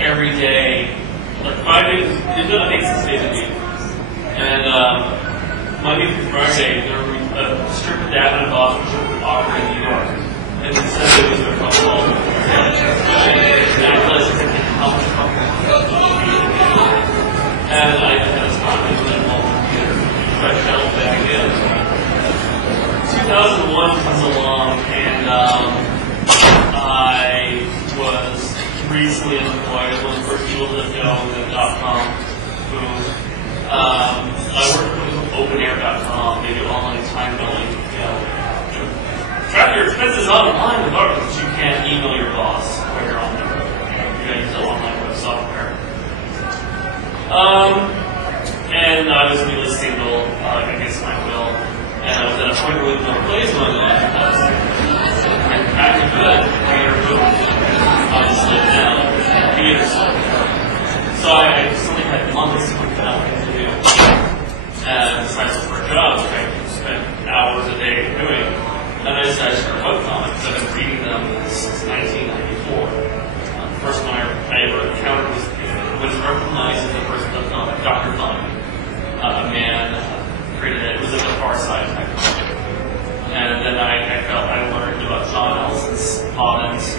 every day, like 5 days, they've done it 6 days a week. And Monday through Friday, there would be a strip of dad and a boss would offer in New York. And then Sunday was their football. And I realized how much and I had this conflict with an old computer. So I fell back in. 2001 comes along, and I was recently employed. One of the first people to know the .com boom. I worked with OpenAir.com. They do online time billing. Track your expenses online regardless. You can't email your boss while you're on the road. You're going to use online web software. And I was really single against my will. And I was at a point where no replacement. And back to good. Obviously now, theaters. So I suddenly had months of nothing to do. And decided to look for a job, which I spent hours a day doing. And I decided to start webcomics because I've been reading them since 1994. The first one I ever encountered was recognized as the first webcomic, Dr. Fun. A man created it. It was like a Far Side type of thing. And then I felt I learned about John Ellison's Pobbins,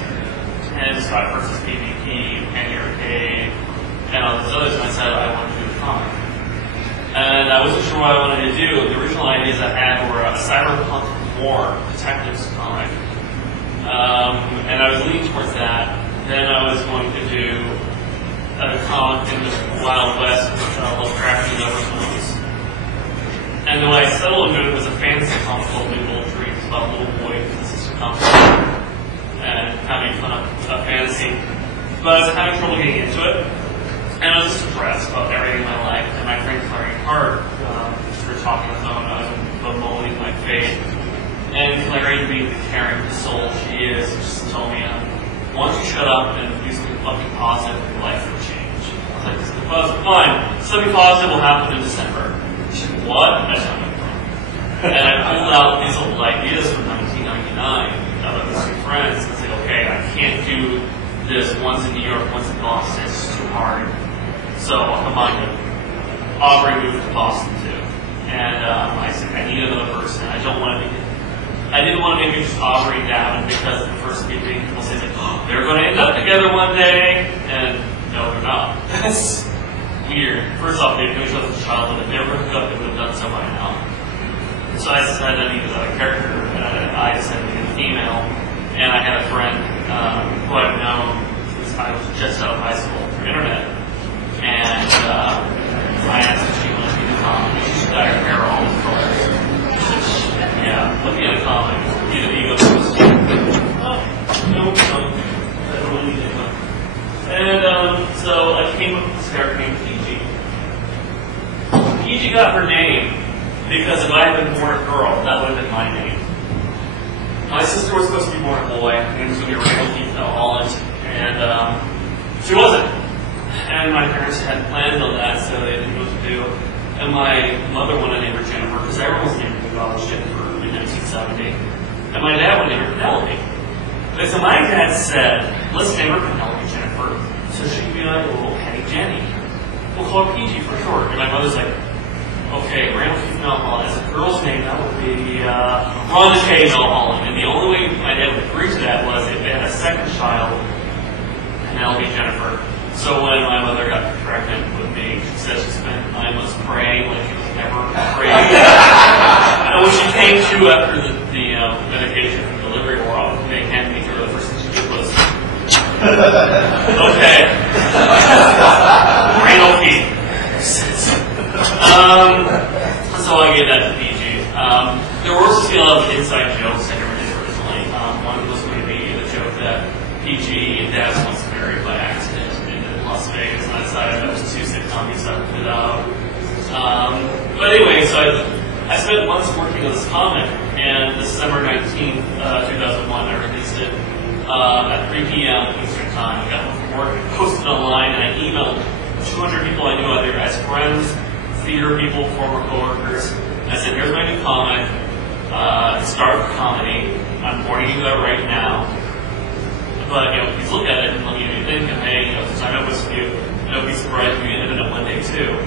and Scott versus PvP, Penny Arcade, and all these others, and I said I wanted to do a comic. And I wasn't sure what I wanted to do. The original ideas I had were a cyberpunk war detectives comic. And I was leaning towards that. Then I was going to do a comic in the Wild West with Lovecraft and Overtones. And the way I settled into it was a fantasy comic called New Little Dreams about a little boy who's a sister comic and having fun of fantasy. But I was having trouble getting into it. And I was just depressed about everything in my life. And my friend Clary Hart, we were talking on the phone, I was bemoaning my fate. And Clary, being the caring soul she is, just told me, why don't you shut up and do something fucking positive and your life will change. I was like, fine, something positive will happen in December. She said, what? I told her. And I pulled out these old ideas from 1999 about these two friends and said, okay, I can't do this once in New York, once in Boston, it's just too hard. So I'll combine it. Aubrey moved to Boston too. And I said, I need another person. I didn't want to make it just Aubrey and Davin because the first few things people say, like, oh, they're going to end up together one day. And no, they're not. That's weird. First off, they've known each other since childhood. If they ever hooked up, they would have done so by now. So I decided I needed another character. And I decided to get a female. And I had a friend who I've known since I was just out of high school through internet. And I asked if she wanted to be the comic. She's got her hair all in colors. Yeah, looking at a comic, get an ego boost. Oh, no, I don't really need it. And so I came up with this character named PG. PG got her name because if I had been born a girl, that would have been my name. My sister was supposed to be born a boy, and it was going to be a real female Holland, and she wasn't. And my parents had planned on that, so they didn't know what to do. And my mother wanted to name her Jennifer, because everyone was naming her daughter Jennifer in 1970. And my dad wanted to name her Penelope. But so my dad said, let's name her Penelope Jennifer, so she can be like a little Penny Jenny. We'll call her PG for short. And my mother's like, okay, Randall Keith Milholland. As a girl's name, that would be Ron K. Milholland. And the only way my dad would agree to that was if they had a second child, Penelope Jennifer. So when my mother got pregnant with me, she said she spent 9 months praying like she was never praying. And when she came to after the medication from delivery wore they handed me to her, the first thing she did was, okay, Randall Keith. So I gave that to PG. There were supposed to be a lot of inside jokes I never did originally. One was going to be the joke that PG and Daz was married by accident in Las Vegas, and I decided that was too sitcom-y, so I put it out. But anyway, so I spent months working on this comic, and December 19th, 2001, I released it at 3 p.m. Eastern Time. I got home from work, posted online, and I emailed 200 people I knew either as friends, theater people, former coworkers. I said, here's my new comic. It's dark comedy. I'm warning you that right now. But, please look at it and let me know what you think. And hey, since I know it was don't be surprised if we ended up one day too.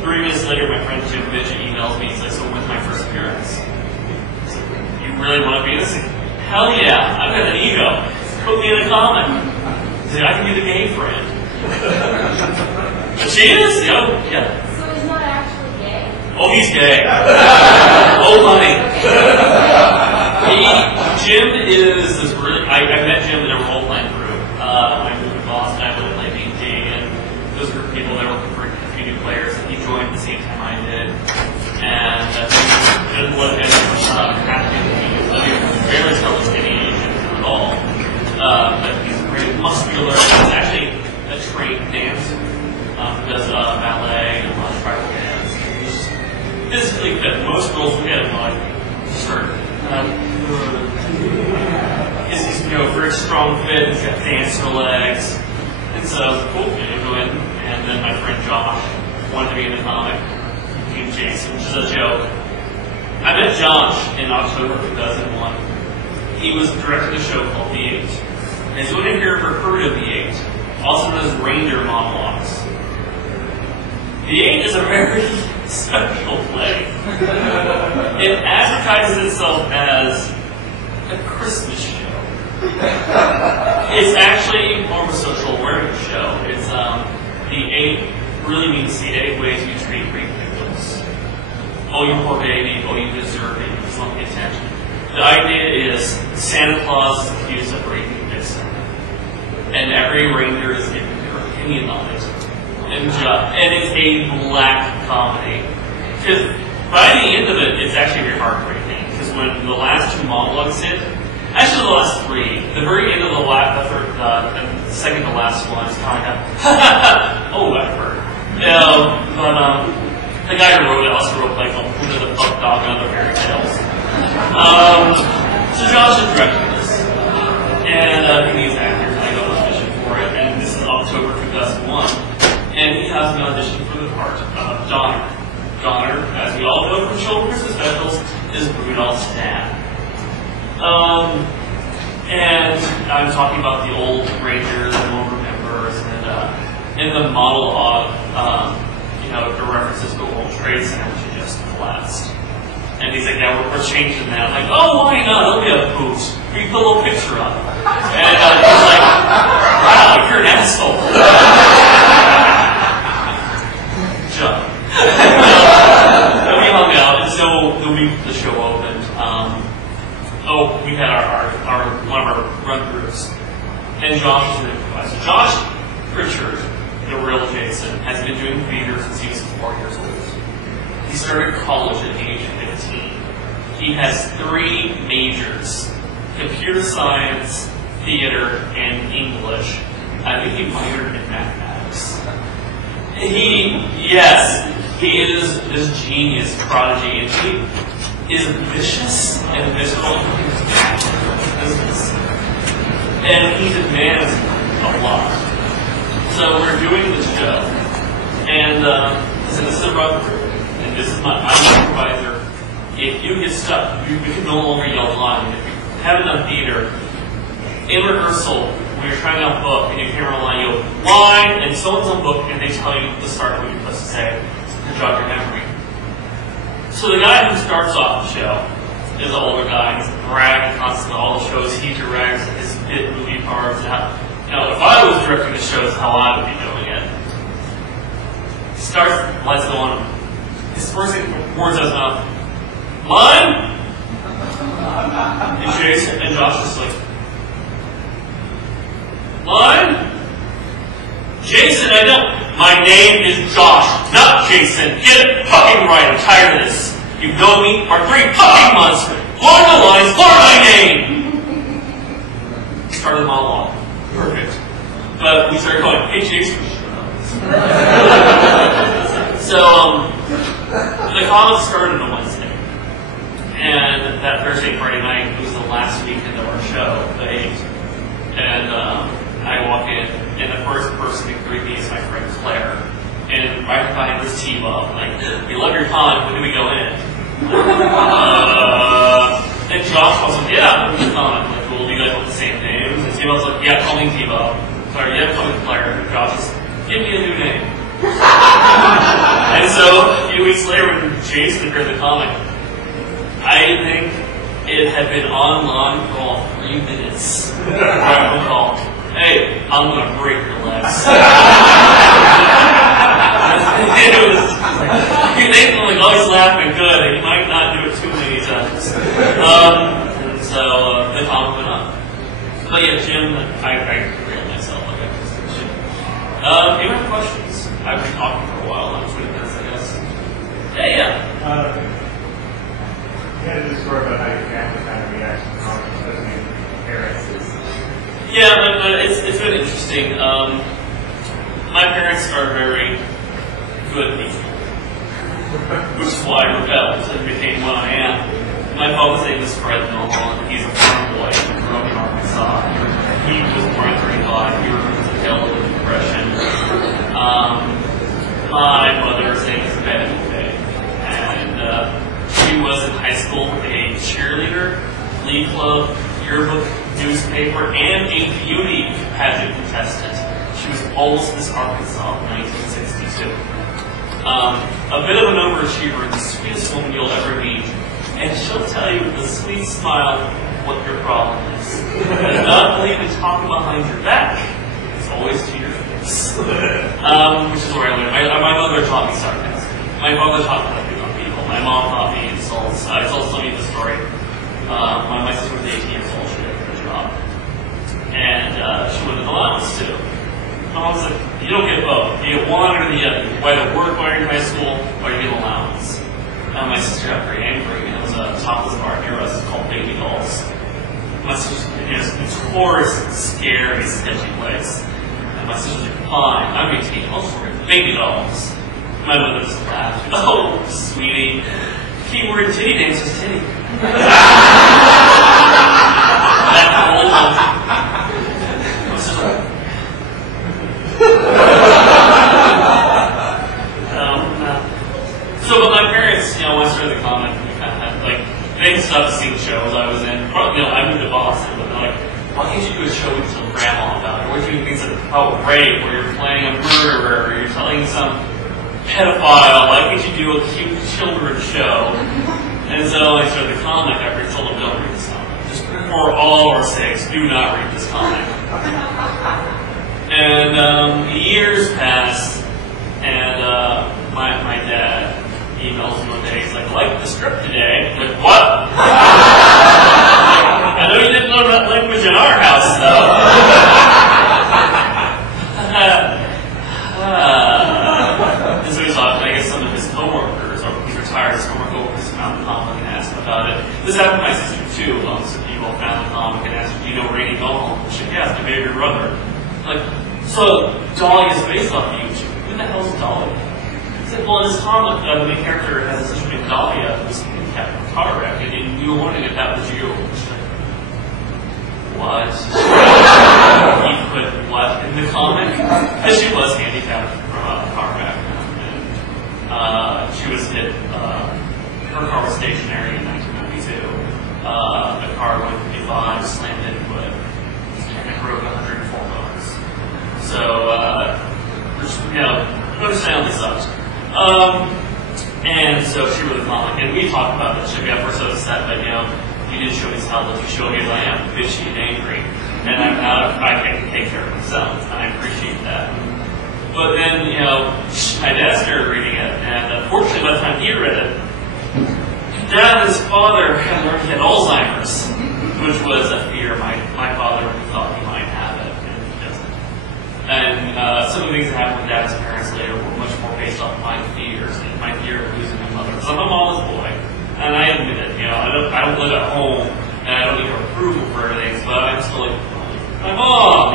3 minutes later, my friend Jim Mitch emails me. He's like, "So when's my first appearance?" He's like, "You really want to be in this?" Hell yeah! I've got an ego. Put me in a comic. He's like, "I can be the gay friend." But she is, yeah. So he's not actually gay? Oh, he's gay. Oh, honey. Jim is this really. I met Jim in a role playing group. When I moved to Boston, I went to play D&D, and those were people that were looking for a few new players. And he joined at the same time I did, and didn't look at African. He was barely tell us any Asian at all. But he's very muscular. He's actually a trained dancer. He does ballet and a lot of tribal dance. He's physically fit. Most girls look at him like, sure. He's very strong fit. He's got dancer legs. And so, cool. Go in. And then my friend Josh wanted to be in the comic. Named Jason, which is a joke. I met Josh in October 2001. He was directing a show called The Eight. And has anyone here ever heard of The Eight? Also known as reindeer monologues. The Eight is a very special play. It advertises itself as a Christmas show. It's actually more of a social awareness show. It's the 8 really means the 8 ways you treat grief victims. Oh, you poor baby. Oh, you deserve it. You just want the attention. The idea is Santa Claus is accused of raping Vixen, and every reindeer is given their opinion on it. And it's a black comedy. Because by the end of it, it's actually very heartbreaking. Because when the last 2 monologues hit, actually the last 3, the very end of the second to last one is kind of oh, that hurt. But the guy who wrote it also wrote like Who the Fuck Dog and Other Fairy Tales. So Josh is directing this, and he needs actors. I go to audition for it, and this is October 2001. And he has an audition for the part of Donner. Donner, as we all know from children's specials, is Rudolph's dad. And I'm talking about the old reindeer that no one remembers, and in the monologue, the references to the World Trade Center, which had just collapsed. And he's like, "Yeah, we're changing that." I'm like, "Oh, why not? It'll be a hoot. We can put a little picture up." And he's like, "Wow, you're an asshole." And we hung out, and so the week the show opened, we had one of our run-throughs, and Josh was the improviser. Josh Pritchard, the real Jason, has been doing theater since he was 4 years old. He started college at age 15. He has 3 majors: computer science, theater, and English. I think he minored in mathematics. He is this genius prodigy, and he is vicious and visceral in his business. And he demands a lot. So we're doing this show, and so this is a run through, and this is I'm the supervisor. If you get stuck, you can no longer yell line. If you haven't done theater, in rehearsal, when you're trying out book and you hear a line, you go, "Line," and someone's on book and they tell you the start of what you're supposed to say to jog your memory. So the guy who starts off the show is an older guy. He's bragging constantly all the shows he directs, his bit movie parts. If I was directing the shows, how I would be doing it. He starts, lights go on. His first words out of his mouth, "Line?" And Jason and Josh is like, "Line? Jason, I don't. My name is Josh, not Jason. Get it fucking right. I'm tired of this. You've known me for 3 fucking months. Learn the lines, learn my name." Started the monologue. Perfect. But we started going, "Hey, Jason." So, the comic started on Wednesday. And that Thursday, Friday night was the last weekend of our show, the 8th. And I walk in, and the first person to greet me is my friend Claire. And right behind this T-Bob, like, "We love your comic, when do we go in?" And Josh was like, "Yeah, I'm comic." Like, "Well, do you guys want the same names?" And T-Bob's like, "Yeah, call me T-Bob." Sorry, "Yeah, call me Claire." And Josh is, give me a new name. And so, a few weeks later, when Jason appeared in the comic, I think it had been online for all 3 minutes. I called, hey, I'm going to break your legs. They like always laughing good, and you might not do it too many times. And so the comic went on. But yeah, Jim, I created myself like I just did Jim. Any other questions? I've been talking for a while, like 20 minutes, I guess. Yeah. You had this story about how your family kind of reacts to comics, especially parents. Yeah, but it's been interesting. My parents are very good people, which is why I rebelled and became what I am. My father's name is Fred Milholland. He's a farm boy who grew up in Arkansas. He was born at 35. He was a hell of a depression. My mother's name is Betty Faye, and she was in high school a cheerleader, league club, yearbook, newspaper, and a beauty pageant contestant. She was almost Miss Arkansas in 1962. A bit of an overachiever, the sweetest woman you'll ever meet. And she'll tell you with a sweet smile what your problem is. And not believe in talking behind your back. It's always to your face. Which is where I learned. My mother taught me sarcasm. My father taught me how to pick on people. My mom taught me insults. I told some of you the story. My sister was 18 years old. She had a job. And she went an allowance too. My mom was like, you don't get both. You get one or the other. You either work while you're in high school or you get an allowance. My sister got very angry. It was a topless bar near us called Baby Dolls. My sister, it's coarse, scary, sketchy place. And my sister was like, fine, I'm 18. I'll just work at Baby Dolls. My mother just laughed. Oh, sweetie. Keyword titty dancer's titty. That whole month. My sister was like, so, but my parents, when I started the comic, we kind of had, like, they stopped seeing shows I was in. I moved to Boston, but they're like, why can't you do a show with some grandma about it? Or if you do things about rape, or you're playing a murderer, or you're telling some pedophile, why can't you do a cute children's show? And so I started the comic after I told them, don't read this comic. Just for all our sakes, do not read this comic. And years passed, and my dad emails me one day. He's like, "Like the strip today?" I'm like, what? I know you didn't learn that language in our house, though. And so he's like, I guess some of his coworkers, or he's retired, his former coworkers found the comic and asked him about it. This happened to my sister too. Some people found the comic and asked, "Do you know Rainy Milholland?" She said, "Yes, my baby brother." Like, so Dolly is based off of you. Who the hell's Dolly? He said, well, in this comic, the main character has a sister named Dahlia who was handicapped in a car wreck, and you were wondering if that was you. She's like, what? He put what in the comic? Because she was handicapped from a car wreck. And she was hit, her car was stationary in 1992. The car went 55, slammed into it, and it broke 104 bones. So, understandably sucks. And so she wrote the comic, and we talked about this. We're so upset that, you didn't show me how you showed me as I am, bitchy and angry. And I can take care of myself, and I appreciate that. But then, my dad started reading it, and unfortunately, by the time he read it, Dad and his father had learned he had Alzheimer's, which was a fear my father thought he might have it, and he doesn't. And some of the things that happened with Dad's parents later were much more based off my fears, and my fear of losing my mother. Because I'm a mama's boy, and I admit it. I don't live at home, and I don't need her approval for everything, but I'm still like, my mom,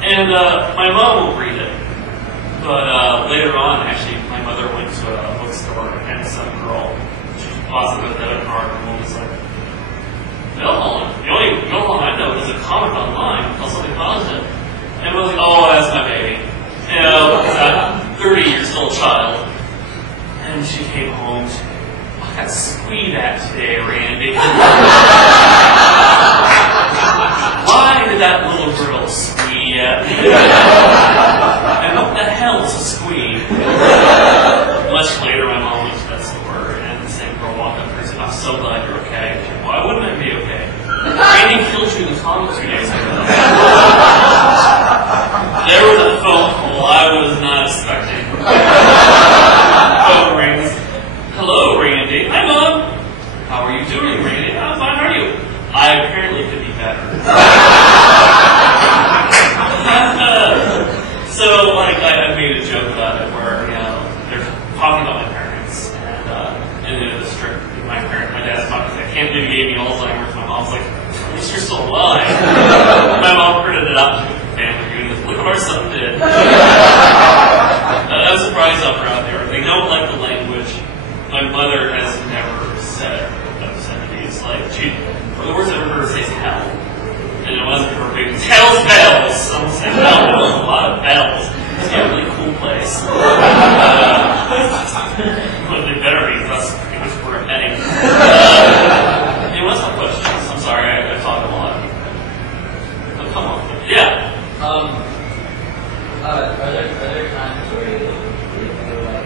And my mom will read it. But later on, actually, my mother went to a bookstore and some girl, she deposited a debit card, and the woman was like, Milholland, the only Milholland I know is a comic online called Something Positive. And I was like, oh, that's my baby. Because I'm 30 years old child. And she came home, I got squeed at today, Randy. Why did that little girl squee at me? I'm so glad you're okay. Why wouldn't I be okay? Randy killed you in the comic 2 days ago. There was a phone call I was not expecting. Phone rings. Hello, Randy. Hi, Mom. How are you doing, Randy? I'm fine. How are you? I apparently could be better. So, like, I made a joke about it where, you know, they're talking about my parents, and the strict, my dad's talking, I can't believe you gave me Alzheimer's. My mom's like, at least you're still alive. My mom printed it out to the family reunion. Look what our son did. I'm surprised how proud they are. They don't like the language. My mother has never said obscenities. Like, the worst I've ever heard her say is hell. And it wasn't her big hell's bells. Someone said hell, there was a lot of bells. It's a really cool place. But they better be, that's pretty much where we're heading. You want some questions? I'm sorry, I talk a lot. But come on. Yeah. Are there times where you feel like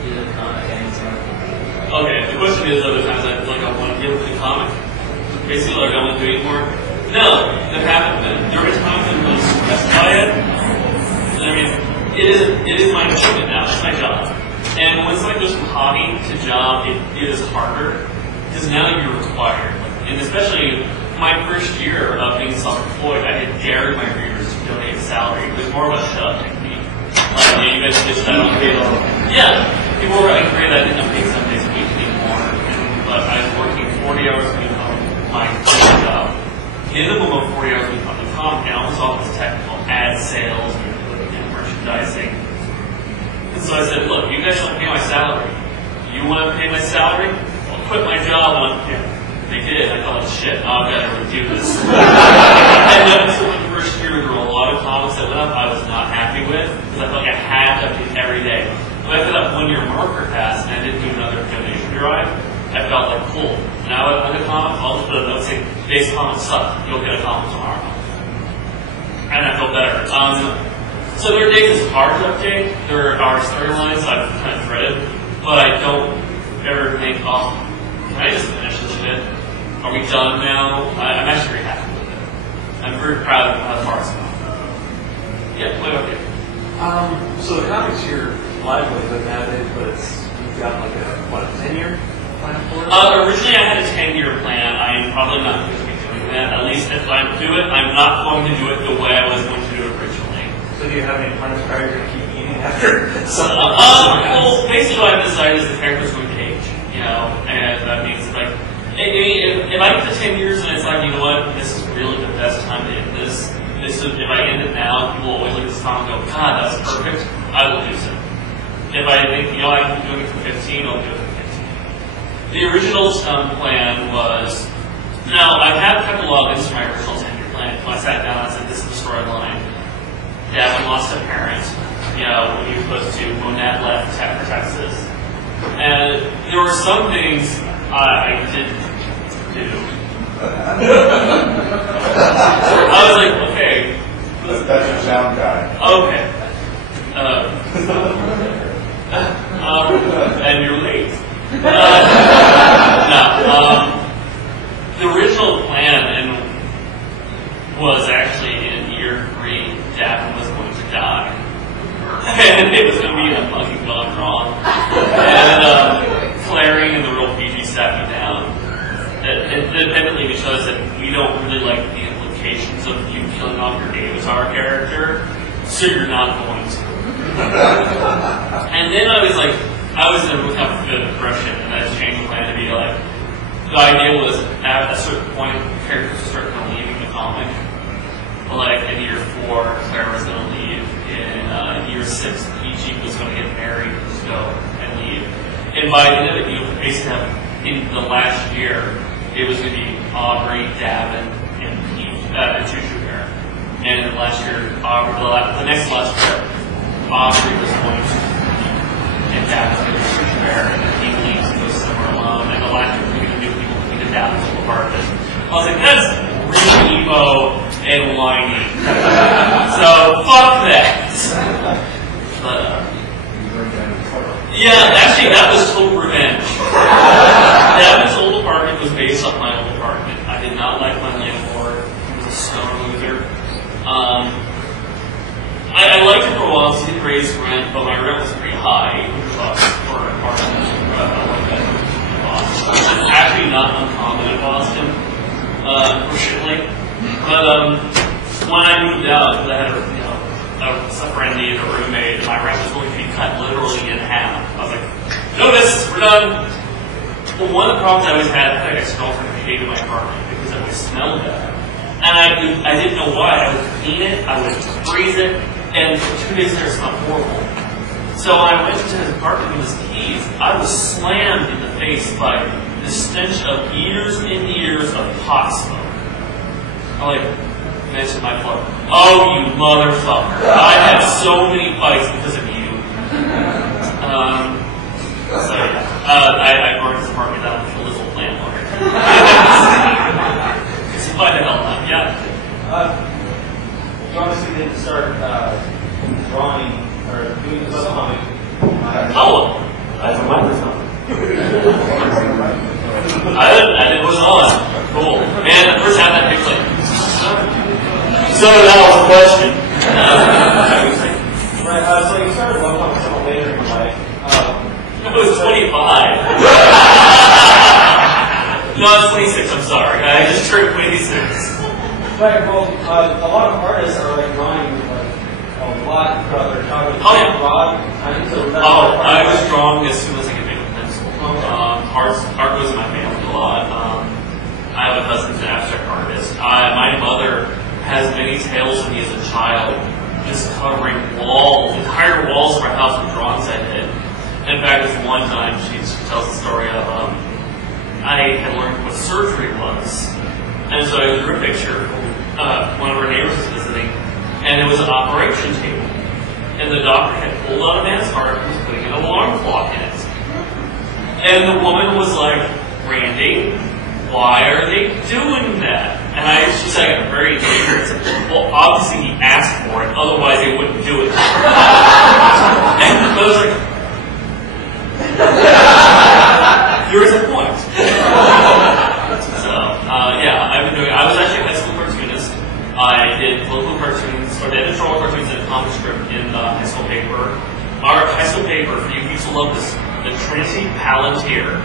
do the comic and something? Okay, the question is other times I want to give the comic. Basically, like, I don't want to do it anymore. No, there haven't been. There were times I'm really stressed by it. I mean, it is my achievement now. It's my job. And when somebody goes from hobby to job, it is harder because now you're required. And especially my first year of being self-employed, I had dared my readers to donate a salary. It was more of a shut-up technique. Like, yeah, you guys bitched I don't pay them. Yeah, people were angry that I didn't pay some days a week anymore. But I was working 40 hours a week on my job. Minimum of 40 hours a week on the comic, and almost all this technical ad sales and merchandising. And so I said, look, you guys don't pay my salary. You want to pay my salary? I'll quit my job on They did. I thought, shit, now I've got to redo this. And then so the first year, there were a lot of comics that went up I was not happy with, because I felt like I had to update every day. But after that 1 year marker passed, and I didn't do another donation drive, I felt like, cool. Now I'm a comic, I'll just put a note saying, today's comics suck. You'll get a comic tomorrow. And I feel better. So there are days it's hard to update. There are storylines I've kind of dreaded, but I don't ever think, oh, can I just finish this shit? Are we done now? I'm actually very happy with it. I'm very proud of how far it's gone. Yeah, what about you? So the comics you're livelihood nowadays, but you've got like a 10-year plan for it? Originally I had a 10-year plan. I am probably not going to be doing that. At least if I do it, I'm not going to do it the way I was going to do it originally. So do you have any plans for how you're going to keep eating after something? Well, basically what I've decided is the character's going to age, you know, and that means like, if I get to 10 years and it's like, you know what, this is really the best time to end this. If I end it now, people will always look at this time and go, God, that's perfect. I will do so. If I think, you know, I can be doing it for 15, I'll do it for 15. The original plan was, now I have kept a lot of this from my original 10-year plan. When I sat down, I said, this is the storyline. Davin lost a parent, you know, when he was supposed to, when Nat left for Texas. And there were some things I didn't do. I was like, okay. That's your sound guy. Okay. And you're late. The original plan was actually in year 3, Davin was going to die. And it was going to be a fucking gone wrong. And Clary and the real PG sat me down. Independently of each other said, we don't really like the implications of you killing off your Avatar character, so you're not going to. And then I was like, I was in a really kind of good depression, and I changed the plan to be like, the idea was at a certain point, the characters would start kind of leaving the comic. Like in year 4, Claire was going to leave. In year 6, PG was going to get married, just go and leave. And by the end of it, you basically have, in the last year, it was going to be Aubrey, Davin, and Choo-Choo Bear. And in the last year, the next last year, Aubrey was going to leave, and Davin was going to be Choo-Choo Bear, and then he leaves and goes somewhere alone. And the last year, we were going to do people looking at Davin's little apartment. I was like, that's really emo and whiny. So, fuck that. But, yeah, actually, that was total revenge. unfortunately. But when I moved out, because I had a friend needed a roommate, and my rent was going to be cut literally in half. I was like, notice, we're done. Well, one of the problems I always had, I had an ex-girlfriend who hated my apartment because it always smelled bad. And I didn't know why. I would clean it, I would freeze it, and for 2 days there it smelled horrible. So when I went to his apartment with his keys, I was slammed in the face by the stench of years and years of pot smoke. I'm like, mentioned my floor. Oh, you motherfucker. I had so many fights because of you. So yeah, I burned his apartment down and killed his old landlord. Because he might have held up, yeah. You obviously didn't start drawing or doing the comic. Oh, I remember something. I didn't was on. Cool. Man, the first half that picture like. So that was the question. Right, so you started one comic somewhat later in life. It was 25. No, it's 26, I'm sorry. I just turned 26. Right, well, a lot of artists are like drawing like a lot throughout their childhood. Oh, yeah. Broad time, so I was drawing as soon as I could make a pencil. Art was in my family a lot. I have a cousin who's an abstract artist. My mother has many tales of me as a child, just covering walls, entire walls of our house with drawings I did. In fact, this one time she tells the story of I had learned what surgery was, and so I drew a picture. One of our neighbors was visiting, and it was an operation table, and the doctor had pulled out a man's heart and was putting an alarm clock in it. And the woman was like, "Randy, why are they doing that?" And she said, I got very angry. I said, well, obviously he asked for it, otherwise they wouldn't do it. And I was like, there is a point. So, yeah, I've been doing, I was actually a high school cartoonist. I did local cartoons, or did editorial cartoons and a comic strip in the high school paper. Our high school paper, for you people who love this, the Trinity Palantir.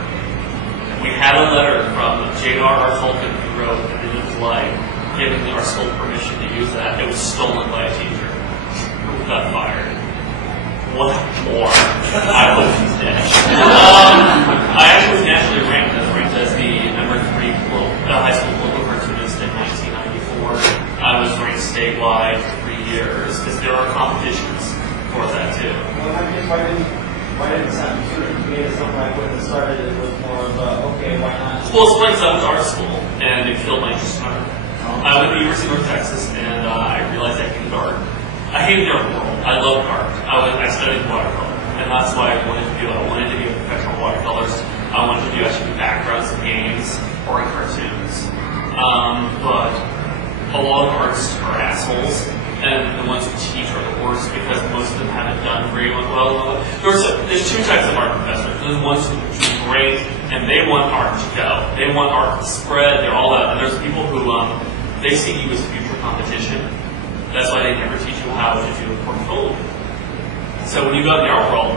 We had a letter from J.R.R. Tolkien who wrote at the end of his life, giving our school permission to use that. It was stolen by a teacher who got fired. What more? I hope he's dead. I actually was nationally ranked as the number 3 high school local cartoonist in 1994. I was ranked statewide for 3 years because there are competitions for that too. Well, I guess why didn't it sound sooner? You made it something like when it started, it was more of a, okay, why not? Well, it's funny because I went to art school, and it killed my interest in art. I went to the University of North Texas, and I realized I hated art. I hated the art world. I loved art. I studied watercolor, and that's why I wanted to do it. I wanted to be a professional watercolorist. I wanted to do actually backgrounds in games or in cartoons. But a lot of artists are assholes. And the ones who teach are the worst because most of them haven't done very well. There's 2 types of art professors. There's ones who are great and they want art to go. They want art to spread. They're all that. And there's people who they see you as future competition. That's why they never teach you how to do a portfolio. So when you go out in the art world,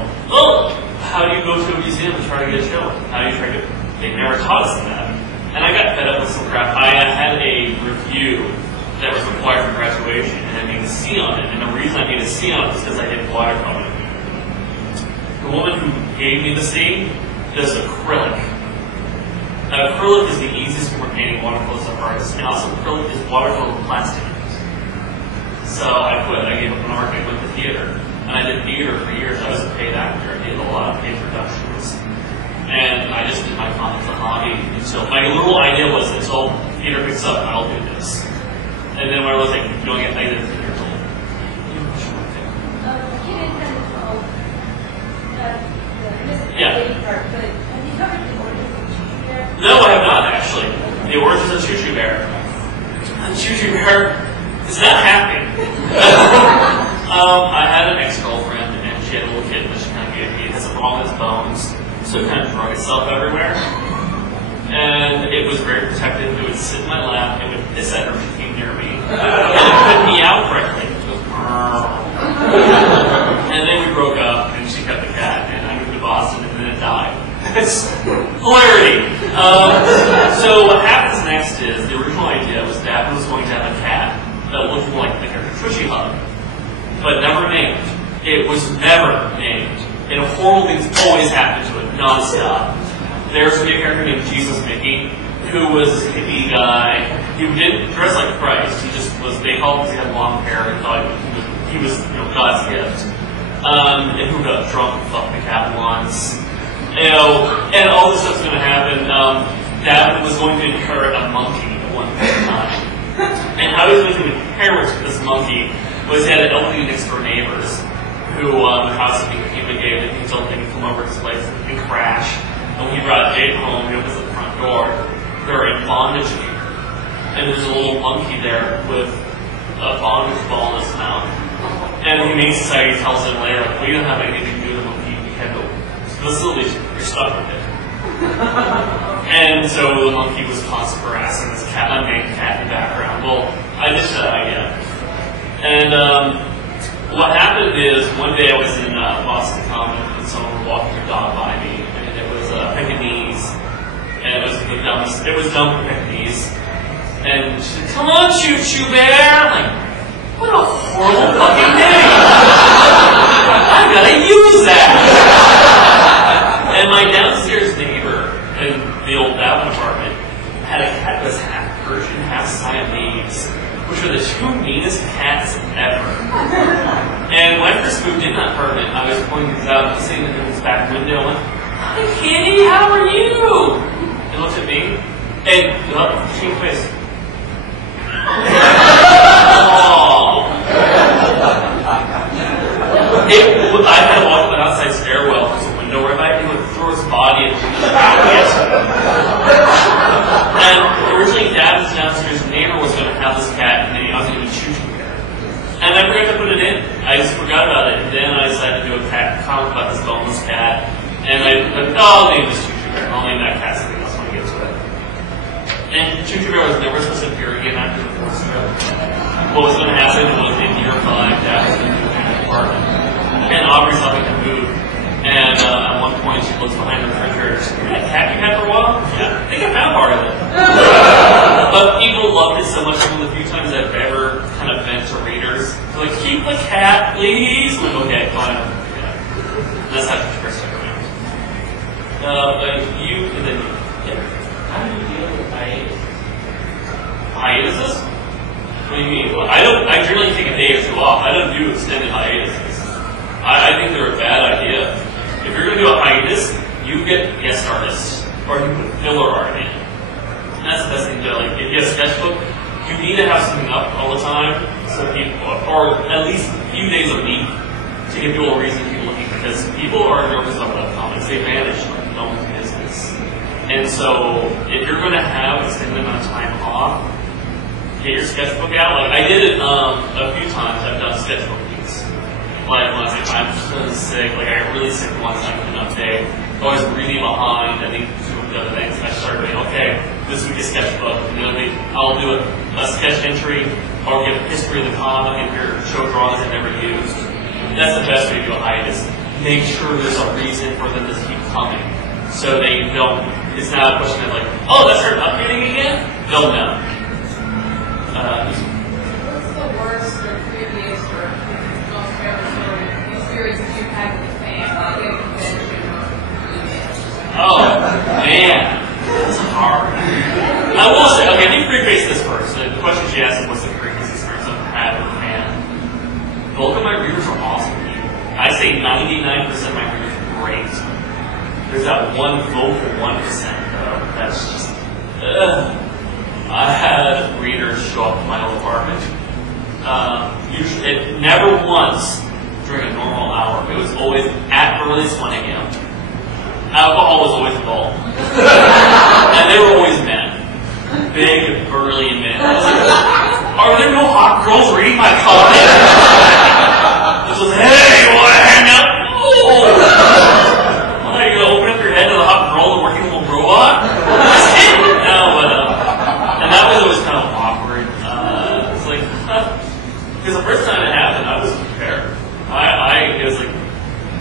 how do you go to a museum and try to get a show? How do you try to? They never taught us that. And I got fed up with some crap. I had a review that was required for graduation, and I made a C on it. And the reason I made a C on it was because I did watercolor. The woman who gave me the C does acrylic. Acrylic is the easiest form of painting watercolors of artists, and also acrylic is watercolor with plastic in it. So I quit. I gave up on art. I went to theater, and I did theater for years. I was a paid actor. I did a lot of paid productions, and I just did my comics a hobby until my little idea was until theater picks up, I'll do this. And then when I was like doing it, I did it 10 years old. You didn't kind of know the Yeah. baby part, but have you covered the origins of Choo Choo Bear? No, I have not actually. The origins of Choo Choo Bear. Choo Choo Bear is not happy. I had an ex-girlfriend, and she had a little kid that she kind of gave me. It has a problem with its bones, so it kind of drug itself everywhere. And it was very protective. It would sit in my lap. It would hiss at her if she came near me. And it couldn't meow correctly. It goes, and then we broke up, and she kept the cat, and I moved to Boston, and then it died. It's hilarity. So what happens next is, the original idea was Dad was going to have a cat that looked like a Tushy Hug, but never named. It was never named. And horrible things always happened to it, non-stop. There's going to be a character named Jesus Mickey, who was a hippie guy. He didn't dress like Christ. He just was, they called him because he had long hair and thought he was God's gift. And who got drunk and fucked the cat once. And all this stuff's going to happen. Dad was going to inherit a monkey at one point in time. And how he was going to inherit this monkey was he had elderly next door neighbors who the house had been fumigated, and he told them to come over to his place and crash. And when he brought Jake home, he opens the front door. They're in bondage here. And there's a little monkey there with a bondage ball in his mouth. And the Humane Society tells him later, like, we don't have anything to do with the monkey. We had no facilities. You're stuck with it. And so the monkey was constantly harassing this cat, unnamed cat in the background. Well, I ditched that idea. And what happened is, one day I was in Boston Common and someone was walking their dog by me, and it was Pekingese, and it was the dumbest, it was dumb for Pekingese. And she said, "Come on, Choo Choo Bear!" I'm like, what a horrible fucking name! I gotta use that! And my downstairs neighbor in the old Bavin apartment had a cat that was half Persian, half Siamese, which were the two meanest cats ever. And when I first moved in that apartment, I was pointing these out, and sitting in his back window, and went, "Hi, Kitty, how are you?" He looked at me, and changed face. Oh. I had to walk up an outside stairwell. There's a window right by it. He would throw his body and And originally, Dad was downstairs. The neighbor was going to have this cat, and then I was going to do Choo Choo Bear. And I forgot to put it in. I just forgot about it. And then I decided to do a cat comic about this boneless cat. And I'll name this Choo Choo Bear. I'll name that cat something else when I get to it. And Choo Choo Bear was never supposed to appear again after the fourth strip. What was going to happen was in year 5, Dad was going to move in the apartment. And Aubrey's helping him move. And at one point, she looks behind the refrigerator. She's like, "That cat you had for a while? Yeah, I think I found part of it." But people loved it so much. One of the few times I've ever kind of vent to readers. They're like, "Keep the cat, please." I'm like, "Okay, fine." Yeah. That's how Chris stuck around. But you, and then you. Yeah. How do you deal with hiatus? Hiatuses? What do you mean? Well, I generally take a day or two off. I don't do extended hiatuses. I think they're a bad idea. If you're going to do a hiatus, you get guest artists, or you put filler art in. And that's the best thing to do. Like, if you have a sketchbook, you need to have something up all the time, so people, or at least a few days a week, to give people a reason to keep looking, because people are nervous about webcomics. They vanish like no one's business. And so, if you're going to have a extended amount of time off, get your sketchbook out. Like, I did it a few times. I've done sketchbook weeks. Like, when I was like, I'm just really sick. Like, I got really sick once. I couldn't update. I was really behind. I think two of the other things. I started being, okay, this week is sketchbook. And then I'll do a sketch entry, or give a history of the comic, and here show drawings I never used. That's the best way to do a hiatus. Make sure there's a reason for them to keep coming. So they don't, it's not a question of like, oh, let's start updating again? They'll know. What's the worst or previous or most favorite experience that you've had with a fan, like a convention or email? Oh, man. That's hard. I will say, okay, let me preface this first. The question she asked is, what's the previous experience I've had with a fan? Bulk of my readers are awesome people. I say 99% of my readers are great. There's that one vocal 1%, though. That's just, I had readers show up in my old apartment. Usually, never once during a normal hour. It was always at earliest 1 a.m. Alcohol was always involved. And they were always men. Big, burly men. I was like, are there no hot girls reading my comic? This was, hey, you want to hang out? Oh! Are you going to open up your head to the hot girl and working little robot? No, but, and that was always kind of awkward. It's like, because the first time it happened, I wasn't prepared. It was like,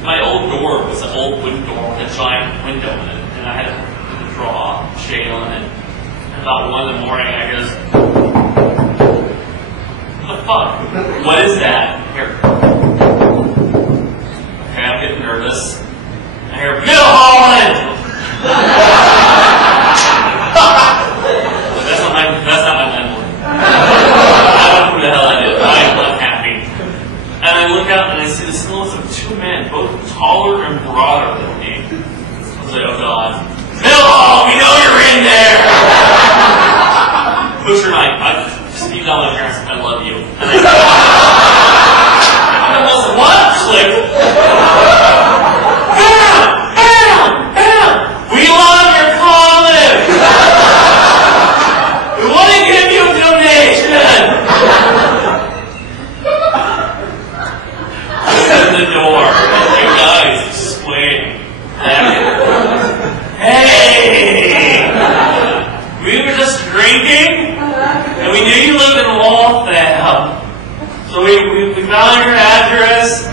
my old door was an old wooden door with a giant window in it, and I had to draw shade on it. And about 1 in the morning, I goes, what the fuck? What is that? Here. Okay, I'm getting nervous. I hear, Milholland! That's not my landlord. I don't know who the hell that is. I am unhappy. And I look out and I see the silhouettes of 2 men, both taller and broader than me. I was like, oh god. Milholland, we know you're in there! Push your knife. I speak down my parents, I love you. And I was what? Like, bam! We love your comic! We want to give you a donation! In the door, you guys explain. Hey! We were just drinking, and we knew you lived in Waltham. So we found your address.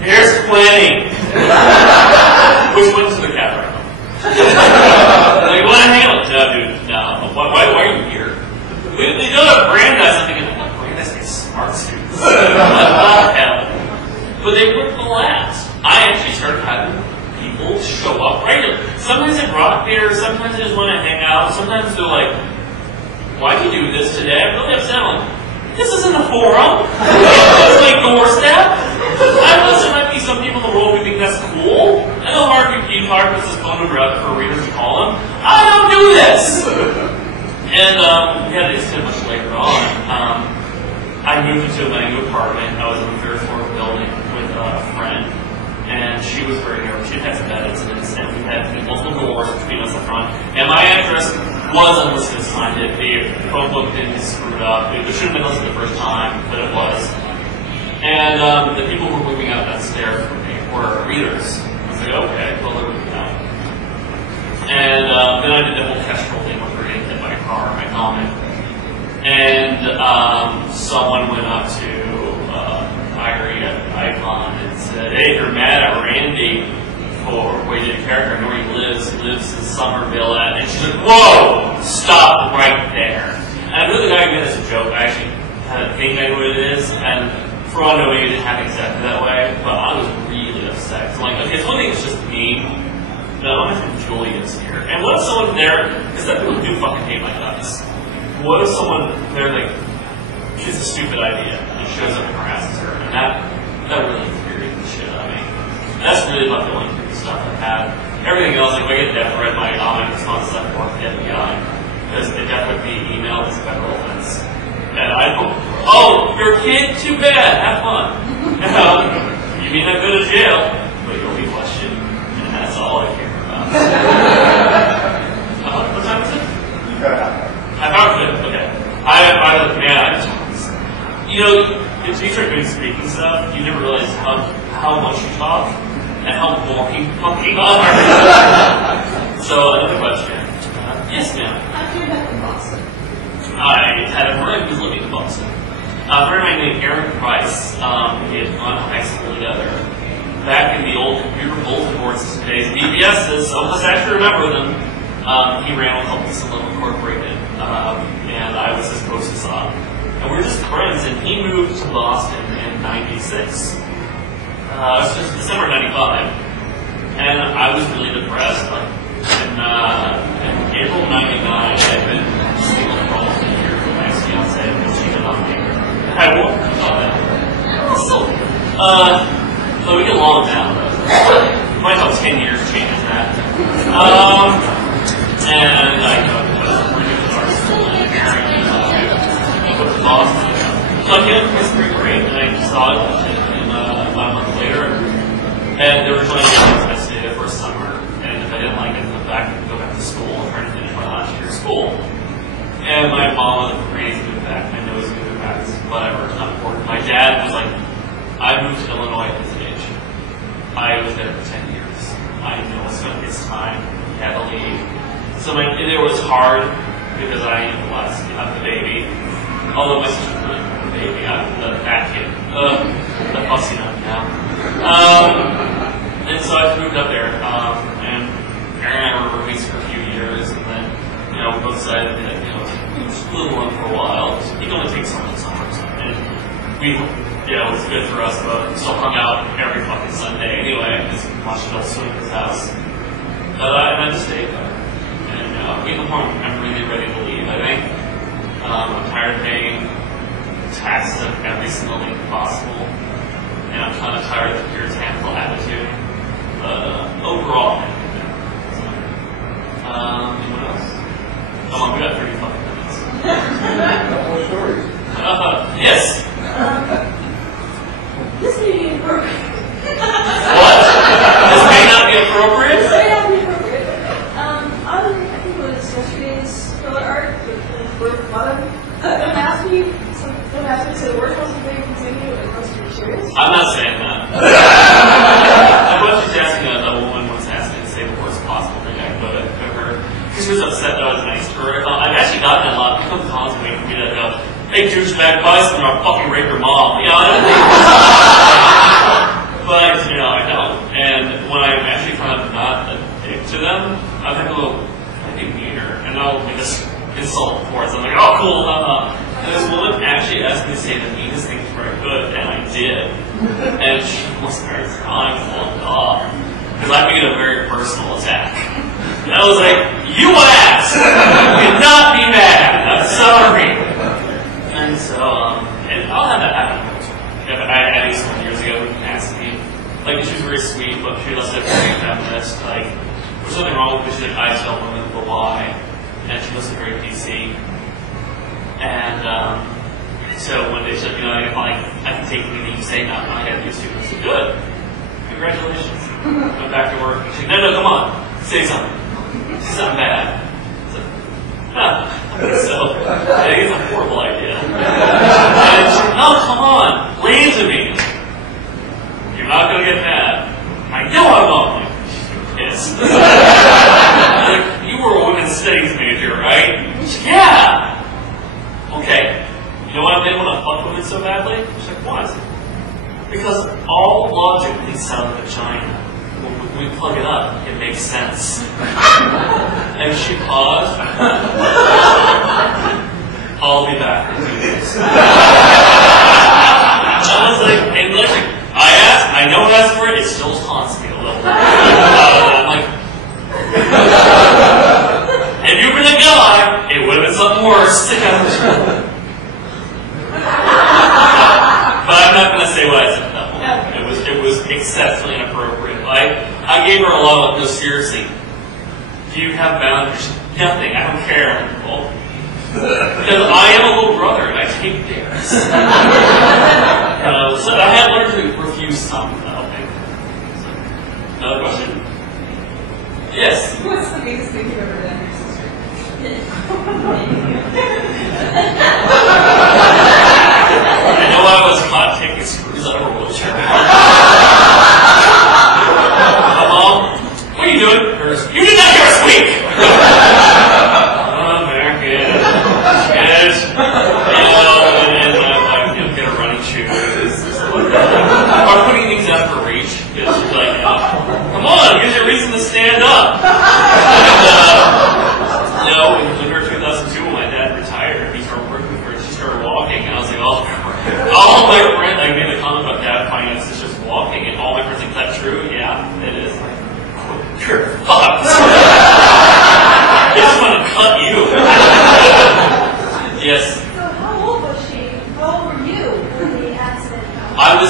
Here's plenty. Which went to the cat right now. Like, you want to hang out? No, dude, no. Why are you here? We go to Brandeis, I'm thinking, what Brandeis makes smart students? What the hell? But they wouldn't relax. I actually started having people show up regularly. Sometimes they brought beer, sometimes they just want to hang out, sometimes they're like, why'd you do this today? I'm really upset. I'm like, this isn't a forum. It's my doorstep. I know there might be some people in the world who think that's cool. I know Mark puts his phone number out for readers to call him. I don't do this! And we had this much later on. I moved into my new apartment. I was in the 3rd floor building with a friend. And she was very nervous. She'd had some bad incidents, and we had multiple doors between us up front. And my address was unlisted signed. The phone book didn't get screwed up. It should have been listed the first time, but it was. And the people who were moving out that stair for me were readers. I was like, okay, well, they're moving out. And then I did the whole kestrel thing where we were getting hit by a car, my helmet. And someone went up to Irie at Icon and said, hey, if you're mad at Randy for where he did a character, I know where he lives in Somerville at. And she's like, whoa, stop right there. And I knew the guy who made this a joke. I actually had a think I knew what it is. And for all I know, maybe it didn't happen exactly that way. But I was really upset. So I'm like, okay, it's one thing, it's just me. No, my friend Julia's here. And what if someone there, because that people do fucking hate my guts. What if someone there, like, gets a stupid idea and shows up and harasses her? And that really infuriated the shit out of me. That's really about the only creepy stuff I've had. Everything else, like, if I get death threat, my response is like, work the FBI. Because the death threat being email is a federal offense. And I go, oh, you're a kid? Too bad. Have fun. You may not go to jail, but you'll be questioned. And that's all I care about. What time is it? I found it. Okay. I was, man, I just, you know, if you start doing speaking stuff, you never realize how much you talk and how boring talking are. So, another question. Yes, ma'am. How did you end up in Boston? I had a friend who was living in Boston. A friend of mine named Aaron Price. We had gone to high school together. Back in the old computer bulletin boards of today's BBSs, some of us actually remember them. He ran a company, Milholland Incorporated, and I was his hostess on. And we were just friends, and he moved to Boston in '96. It was just December '95. And I was really depressed. Like, in April '99, I'd been single for almost a year with my ex-fiancée because she cheated on me. And I woke up on that. So we get along now. You might know 10 years changes that. And I was working with our school and Aaron to Boston. So I came up to spring break and I saw it about a month later. And they were trying to I stayed there for a summer. And if I didn't like it, go back to school. I'm trying to finish my last year of school. And my mom was crazy to move back. I know it's moving back. Whatever, it's not important. My dad was like, I moved to Illinois at his age. I was there for 10 years. I know it's going to be time. He had to leave. So it was hard because I was the baby. Although my sister was the baby, I'm the fat kid. The fussy nut now. And so I moved up there. And Aaron and I were roommates for a few years. And then, we both decided it was good for us, but we still hung out every fucking Sunday anyway, just watched adult swim at his house. And I just stayed there. And at the point, I'm really ready to leave, I think. I'm tired of paying taxes on every single thing possible. And I'm kind of tired of the puritanical attitude. But overall, what else? Come on, we got 30 fucking minutes. More stories. Yes. This may be appropriate. What? This may not be appropriate? This may not be appropriate. I think it was yesterday's filler art with the word mother. Don't ask me to say the word or something continue unless you're serious. I'm not saying that. I was just asking a woman once asked me to say the worst possible thing I could to her. Because she was upset that I was nice to her. I've actually gotten a lot of people calling me for me to go, hey, douchebag, buy something or I'll fucking rape your mom. You know, I don't think but, I don't. And when I'm actually kind of not a dick to them, I think I'd be meaner. And I'll just insult the course. I'm like, oh, cool, And this woman actually asked me to say the meanest things where I could, and I did. And she almost started crying, because I made a very personal attack. And I was like, you asked! You cannot be mad! I'm sorry! And so, and I'll have that happen. I had someone years ago who asked me, like, she was very sweet, but she was a very feminist, like, there's something wrong with her, she's like, I tell women the why, and she was very PC. And, so when they said, I can take anything you say now, and I had to do stupid. I said, good. Congratulations. Went back to work. She said, no, come on. Say something. Say something bad. I said, so, I think it's a horrible idea. And she said, no, come on. Lay into me. You're not going to get mad. I know I won't. She's going to piss. Like, you were a women's studies major, right? She said, yeah. Okay. You know why I didn't want to fuck women so badly? She's like, what? Because all logic leads out of vagina. When we plug it up, it makes sense. And she paused. I'll be back in 2 days. I was like, and I asked, I know I asked for it, it still haunts me a little. I'm like, if you were the guy, it would have been something worse. But I'm not going to say what I said that moment. It was excessively inappropriate. I gave her a lot of, no, seriously, do you have boundaries? Nothing, I don't care. Well, because I am a little brother and I take dares. So I had learned to refuse some helping. So, another question? Yes? What's the biggest thing you've ever done for your sister? I know I was caught taking screws out of her wheelchair. Mom, what are you doing? You did not hear a squeak! American. Yes. And get a running shoe. Or putting things out for reach. Because she's like, come on, gives you a reason to stand up. And, in the winter of 2002, when my dad retired, he started working with her and she started walking. And I was like, all my friends, I made a comment about dad finance is just walking, and all my friends like, is that true? Yeah, it is. You're fucked. I just want to cut you. Yes. So how old was she? How old were you when the accident happened?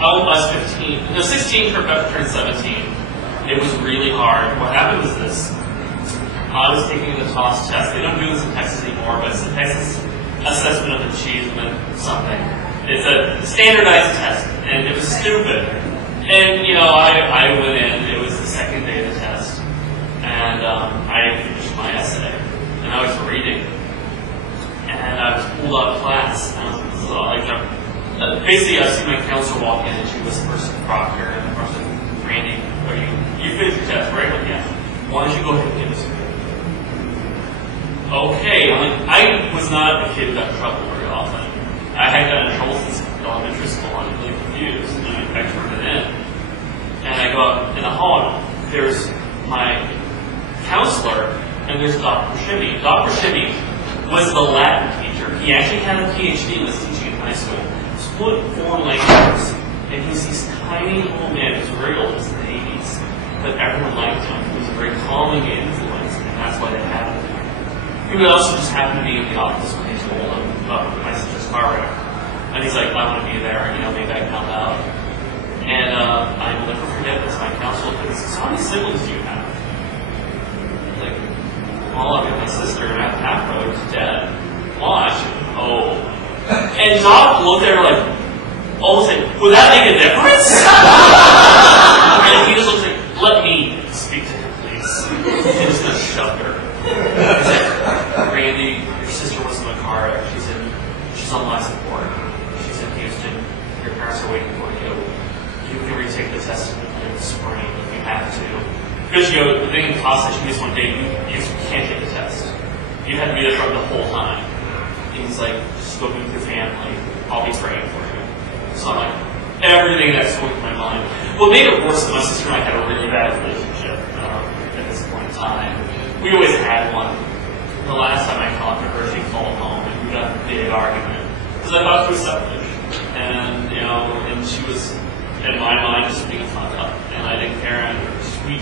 I was 15. No, 16, Rebecca turned 17. It was really hard. What happened was this. I was taking the TOS test. They don't do this in Texas anymore, but it's the Texas Assessment of Achievement something. It's a standardized test, and it was stupid. And, I went in. It was the second day of the test, and I finished my essay, and I was reading, and I was pulled out of class. And basically, I see my counselor walk in, and she whispers to Proctor, and the person, Randy, you finished your test, right? Like, yeah. Why don't you go ahead and give it to me? Okay, I was not a kid who got in trouble very often. I had gotten in trouble since elementary school. I was really confused, and I turned it in. And I go out in the hall, and there's my counselor, and there's Dr. Shimmy. Dr. Shimmy was the Latin teacher. He actually had a PhD and was teaching in high school. He was foot 4 languages, and he was this tiny little man. He was very old, he was in the 80s, but everyone liked him. He was a very calming influence, and that's why they had him. He would also just happen to be in the office when they told him about my sister's car wreck. And he's like, I want to be there, maybe I can help out. And I will never forget this. My counselor said, so how many siblings do you have? He's like, well, I've got my sister, and I have half brother who's dead. Watch. Oh. And Doc looked at her like, almost like, would that make a difference? And he just looks like, let me speak to her, please. He just shoved her. He's like, Randy, your sister was in the car wreck. She's on life support. She's in Houston. Your parents are waiting for you. You can retake the test in the spring if you have to. Because the thing in college, this one day, you can't take the test. You have to be there for the whole time. And he's like, just go meet your family. I'll be praying for you. So I'm like, everything that's going through my mind. What made it worse is my sister and I had a really bad relationship at this point in time. We always had one. The last time I talked to her, she called home and we got a big argument. Because I thought she was selfish. And, and she was, in my mind, just being fucked up. And I didn't care. And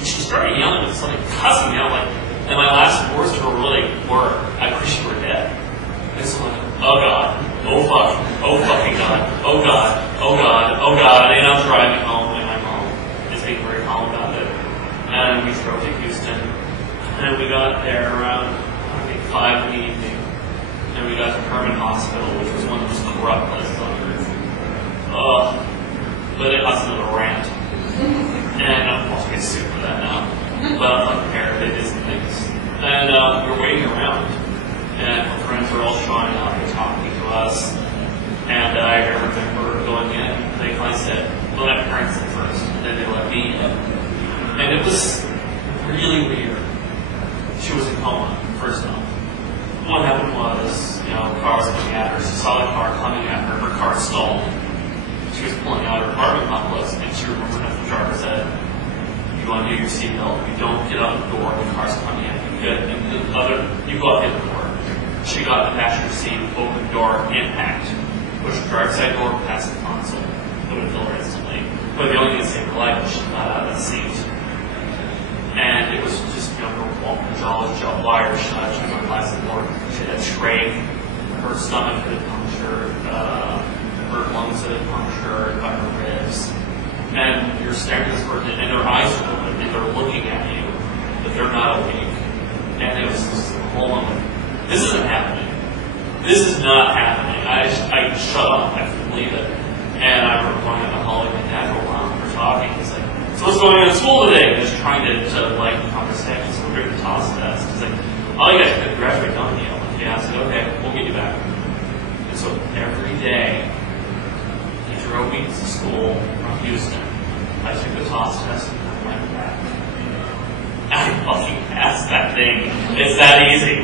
she started yelling and something, cussing me out. And my last words to her really were, I wish you were dead. And so I'm like, oh God, oh fuck, oh fucking God, oh God, oh God, oh God. And I'm driving home and my mom is being very calm about it. And we drove to Houston. And we got there around, I think, 5 in the evening. And we got to Herman Hospital, which was one of the most corrupt places on earth. But it has another rant. And I'm supposed to get sued for that now. But I'm not prepared. They did some things. And we were waiting around. And our friends were all showing up and talking to us. And I remember going in. They finally said, well, let parents in first. And then they let me in. And it was really weird. She was in coma, first off. What happened was, car was coming at her. She saw the car coming at her. Her car stalled. She was pulling out her apartment complex, and she remembered that the driver said, you want to do your seatbelt. You don't get out the door. The car's coming at you. You go out the other door. She got in the passenger seat, open door, impact. Pushed the driver's side door past the console. Would have killed her instantly. But the only thing that saved her life was she got out of that seat. And it was just, her jaw was wired shut. She was on life support. She had a trach. Her stomach had been punctured. Her lungs had been punctured by her ribs. And you're staring at this person, and their eyes are open, and they're looking at you, but they're not awake. And it was just, hold on, this isn't happening. This is not happening. I shut off. I couldn't believe it. And I remember going down the hallway with my dad for a while, and we're talking. He's like, so what's going on in school today? And just trying to like conversation. So we're doing the TOS test. He's like, oh, you guys could graduate, don't you? Yeah, I said, okay, we'll get you back. And so every day, he drove me to school from Houston. I took the TOS test and I went back. I fucking passed that thing. It's that easy.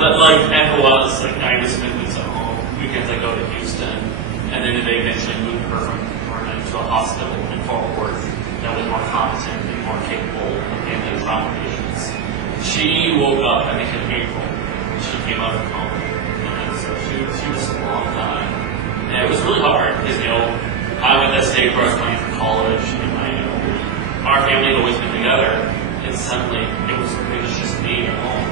But after a while, it's like I just spend weeks at home. Weekends I go to Houston, and then they eventually moved her from Vernon to a hospital in Fort Worth that was more competent and more capable of handling trauma patients. She woke up, I think, in April. She came out of the coma. And so she was a long time. And it was really hard because, I went to that stage where I was going for college, and our family had always been together, and suddenly it was just me at home.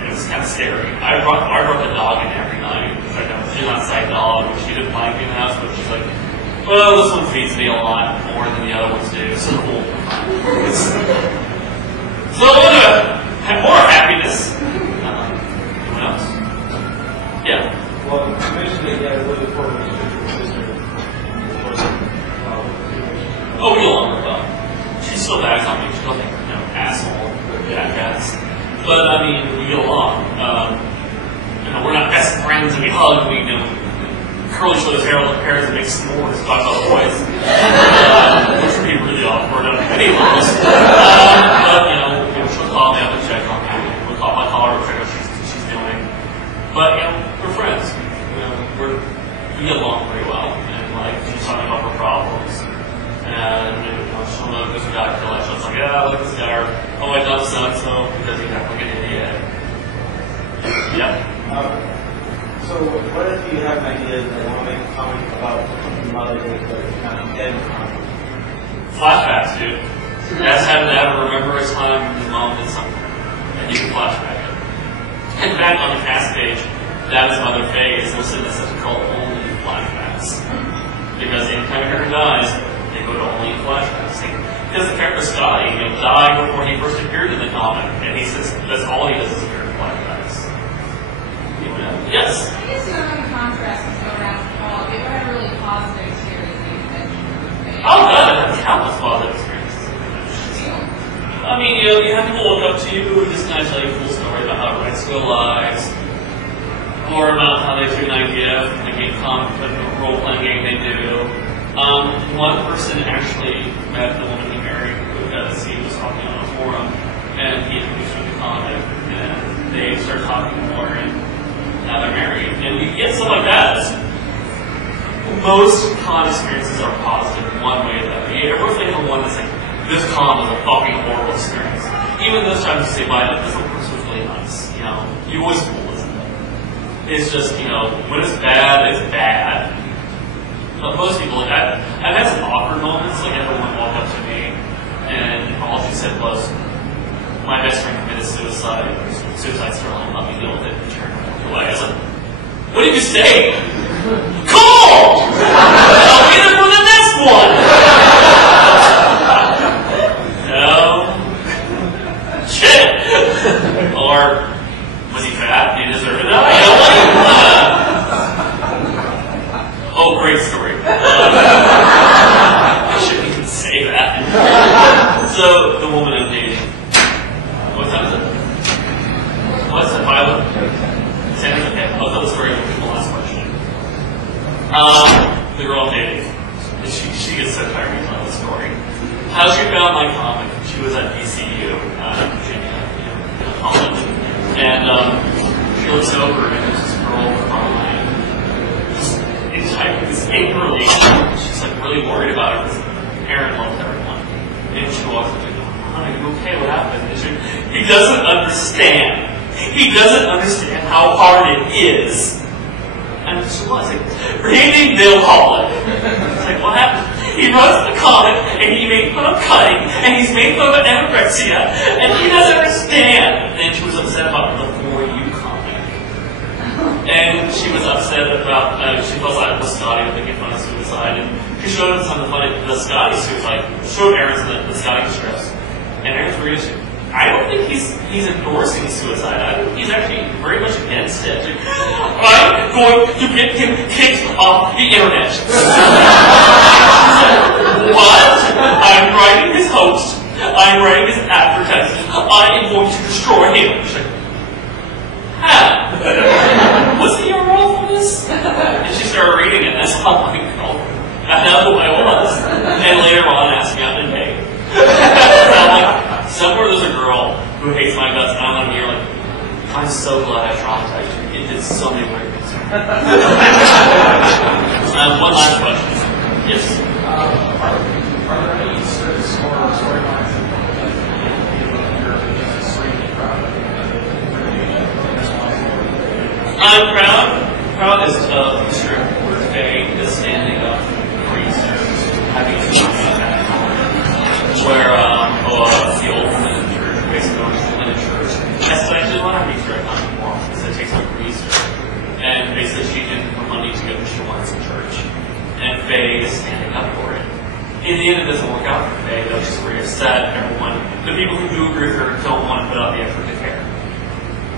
And it was kind of scary. I brought the dog in every night. She's an outside dog, and she didn't like me in the house, but she's like, well, this one feeds me a lot more than the other ones do, so cool. So I want to have more happiness. Anyone else? Yeah. Well, you mentioned that you had a really important relationship with your sister. Oh, we get along real well. She still bags on me. She calls me, asshole, jackass. But I mean, we get along. We're not best friends, and we hug. We curl each other's hair with our parents and make s'mores, talk about boys, which would be really awkward. Anyways, but she'll call me up and check on me. I'll call her and check out what she's doing. But we're friends. We get along pretty well, and she's talking about her problems. And she'll know there's a guy killer. She's like, yeah, I like this guy. Or, oh, I love so-and-so because he's acting like an idiot. Yeah. So what are the you have an idea that I want to make a comment about something Mother Day, but not dead comment. Flashbacks, dude. That's having to ever remember a time when his mom did something, and you can flashback it. In fact, on the cast page, that his mother Faye is listed as something called only flashbacks. Because anytime a character dies, they go to only flashbacks. Because the character Scotty, died before he first appeared in the comic, and he says that's all he does is appear in flashbacks. Yes? I guess you don't have any contrast to go around at all. Have you ever had a really positive experience that you mentioned? Oh, God, I've had countless positive experiences. I mean, you have people look up to you who just kind of tell you cool stories about how rights go lives, or about how they do an idea from the game role-playing game they do. One person actually met the woman he married because he was talking on a forum, and he introduced her to the comic, and they started talking more, and now they're married. And you get stuff like that. Most con experiences are positive in one way or the other. Everyone's like the one that's like, this con was a fucking horrible experience. Even those times you say, bye, this person was really nice. You always cool, isn't it? It's just, when it's bad, it's bad. But most people, I've had some awkward moments, like everyone walked up to me, and all she said was, my best friend committed suicide, suicide's thrilling, let me deal with it, and turned away. I was like, what did you say? Cool! I'll be there for the next one! No. Shit! Or, was he fat? He deserved to die? Oh, great story. I shouldn't even say that. So, the woman I'm dating. What time is it? What's it? 5? 10? Okay, I'll tell the story with the last question. The girl I'm dating. She gets so tired of telling the story. How she found my comic. She was at VCU, Virginia, college. And she looks over and there's this girl crying. Just angrily. She's like really worried about her because Aaron loves everyone. And she walks up and goes, "Are you okay? What happened?" And he doesn't understand. He doesn't understand how hard it is. And she was like, Randy Milholland. It's like, what happened? He runs the comic and he made fun of cutting and he's made fun of anorexia and he doesn't understand. And she was upset about the For You comic. And she was upset about, she felt like the Scotty was making fun of suicide, and she showed him some of the Scotty suicide, showed Aaron the Scotty strips. And Aaron's reading it. I don't think he's endorsing suicide. I think he's actually very much against it. I'm going to get him kicked off the internet. What? I'm writing his host. I'm writing his advertising. I am going to destroy him. She's like, was he your role for this? And she started reading it, and that's how I know. I know who I was. And later on, asked me out to date. I'm like, somewhere there's a girl who hates my guts, and I'm on here like, I'm so glad I traumatized you. It did so many weird things. One last question. Yes? Are there any certain storylines that you're just extremely proud of? I'm proud as Easter Day is standing up for Easter, having a where the old woman church, basically going to the church. That's actually a lot of Easter egg not anymore because it takes up for Easter. And basically she didn't have money to get what she wants in church. And Faye is standing up for it. In the end, it doesn't work out for Faye, though. She's very upset. Everyone, the people who do agree with her don't want to put out the effort to care.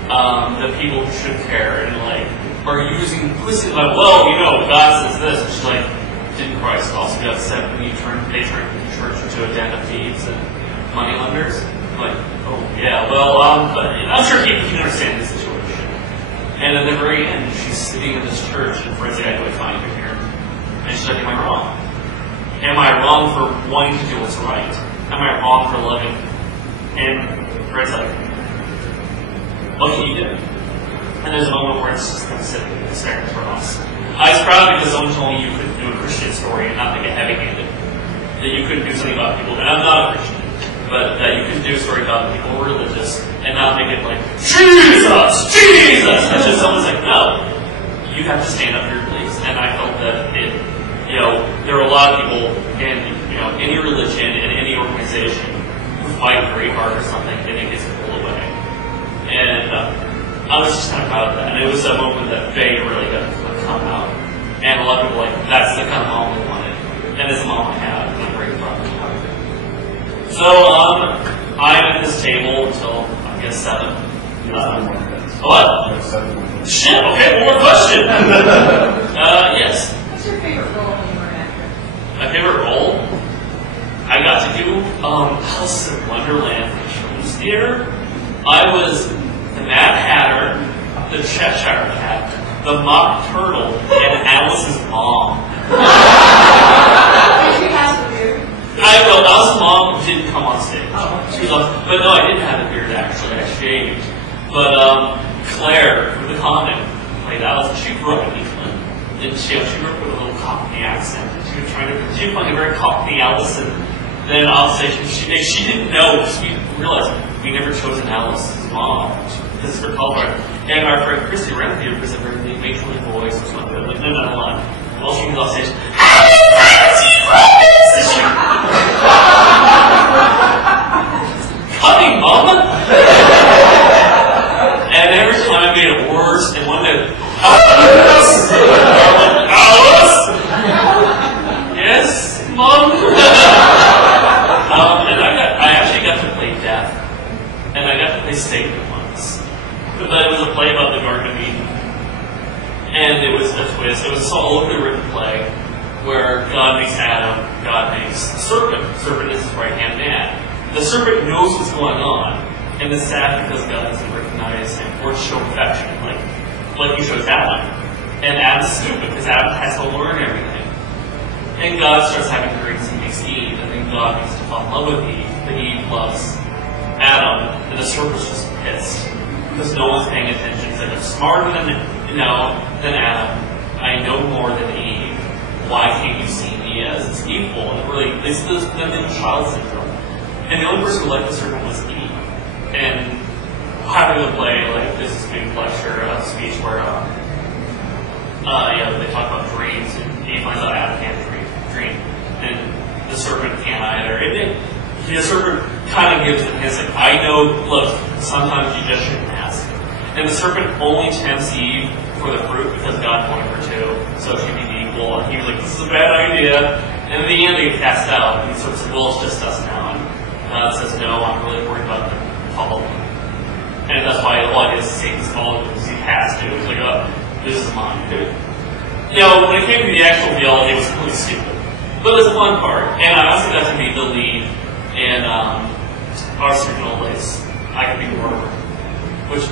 The people who should care and are using twisted well, God says this. And she's like, didn't Christ also get upset when they turned the church into a den of thieves and money lenders? Like, oh yeah, well, but I'm sure people can understand the situation. And at the very end, she's sitting in this church, and Fred's like, I know I find you here. And she's like, am I wrong? Am I wrong for wanting to do what's right? Am I wrong for loving? And Fred's like, what can you do? And there's a moment where it's just kind of sitting and staring for us. I was proud because someone told me you couldn't do a Christian story and not make it heavy-handed. That you couldn't do something about people, and I'm not a Christian, but that you could do a story about people who are religious and not make it like, Jesus! It's just someone's like, no. You have to stand up for your beliefs. And I felt that there are a lot of people in any religion and any organization who fight very hard for something and it gets pulled away. And I was just kind of proud of that. And it was a moment that Faye really got to come out. And a lot of people were like, that's the kind of mom we wanted. And it's the mom I have, and I'm very proud of it. So I'm at this table until, I guess, 7. What? Shit, okay, one more question. Yes. What's your favorite role when you were an actor? My favorite role? I got to do Alice in Wonderland in Children's Theater. I was the Mad Hatter, the Cheshire Cat, the Mock Turtle, and Alice's mom. Did she have the beard? Alice's mom didn't come on stage. She was but no, I didn't have a beard actually. I shaved. But Claire from the comic played Alice. She grew up in England. And she grew up with a little Cockney accent. She was playing a very Cockney Alice. And then on stage, she didn't know, because we realized we never chose an Alice's mom. This is her color. And our friend Christy ran the theater because of her matronly voice or something. Like, no. Well, she was on stage. Coming, Mama! And every time I made it worse, and one day, Alice! Yes, Mom? And I actually got to play Death. And I got to play Satan once. But it was a play about the Garden of Eden. And it was a twist. It was a solidly written play where God makes Adam, God makes the serpent. The serpent is his right-hand man. The serpent knows what's going on. And it's sad because God doesn't recognize him or show affection like he shows Adam. And Adam's stupid because Adam has to learn everything. And God starts having dreams and makes Eve, and then God makes to fall in love with Eve. But Eve loves Adam, and the serpent's just pissed because no one's paying attention. He's like, I'm smarter than Adam. I know more than Eve. Why can't you see me as this evil? And really, this is the middle child syndrome. And the only person who liked the serpent was Eve. And having to play like this big lecture speech where they talk about dreams, and Eve finds out Adam can't dream, and the serpent can't either. And the serpent kind of gives it hints like, I know. Look, sometimes you just shouldn't ask. And the serpent only tempts Eve for the fruit because God wanted her to, so she'd be equal. And he was like, this is a bad idea. And in the end, they get cast out. And he sort of said, well, it's just us now. And God says, no, I'm really worried about them. And that's why a lot of Satan's called because he has to. It's like, oh, this is mine. When it came to the actual theology, it was really stupid. But it was a fun part. And I also got to be the lead in our original plays. I could be the murderer. Which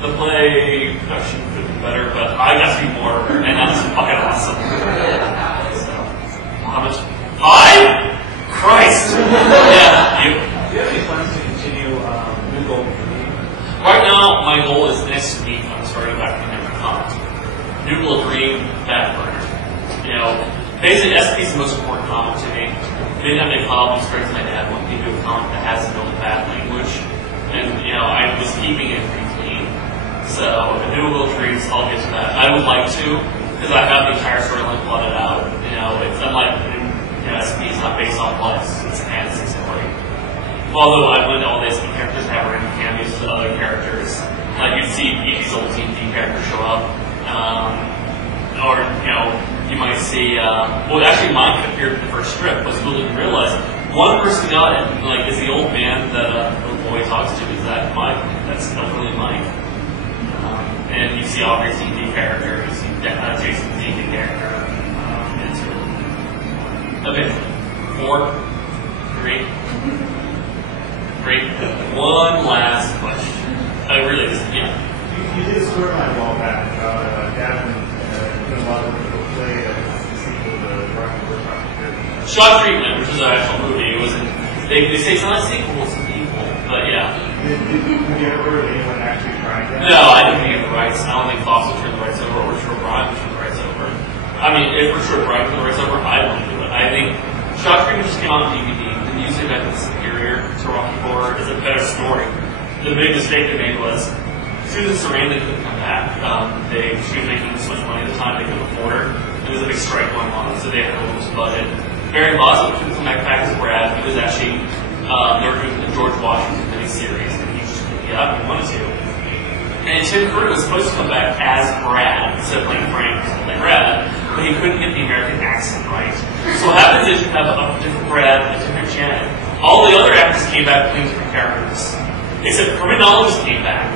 the play production could be better, but I got to be murderer, and that's fucking awesome. So, how much? 5? Christ! Yeah, you. Do you have any plans to continue New Gold for me? Right now, my goal is next week, I'm starting back in every comic. Noodle a Dream, back burner. Basically, SP is the most important comic to me. Didn't have any problems, friends my dad wanted me to do a comic that has no bad language. And, I was keeping it pretty clean. So, Noodle Dreams, I'll get to that. I would like to, because I have the entire storyline plotted out. It's unlike, SP is not based on plots, it's a fantasy story. Although I went all this, the characters have random cameos to other characters. Like you'd see these old D&D characters show up. Or, you might see, actually mine appeared in the first strip, but people didn't realize. One person got it, is the old man that the boy talks to, is that Mike? That's really Mike. And you see all these D&D characters, you see Jason's D&D character. Okay, 4, 3. Great. One last question. I really just, You did a storyline a while back about Gavin doing a lot of the play as the sequel to Rocky Horror. Shock Treatment, which is an actual movie. It was they say it's not a sequel, it's an equal, but yeah. Have you ever heard of anyone actually trying that? No, I didn't get the rights. I don't think Fox will turn the rights over, or Richard O'Brien will turn the rights over. I mean, if Richard O'Brien turns the rights over, I wouldn't do it. I think Shock Treatment just came out on DVD. The music, I think, is superior to Rocky Horror. It's a better story. The big mistake they made was She was in Serene, they couldn't come back. She was making so much money at the time they couldn't afford her. There was a big strike going on, so they had to lose the budget. Barry Boston couldn't come back as Brad. He was actually, they were doing the George Washington miniseries, and he just couldn't get out if he wanted to. And Tim Curry was supposed to come back as Brad, instead of playing Frank, like Brad, but he couldn't get the American accent right. So what happened is you have a different Brad and a different Janet. All the other actors came back playing different characters. Except criminologists came back,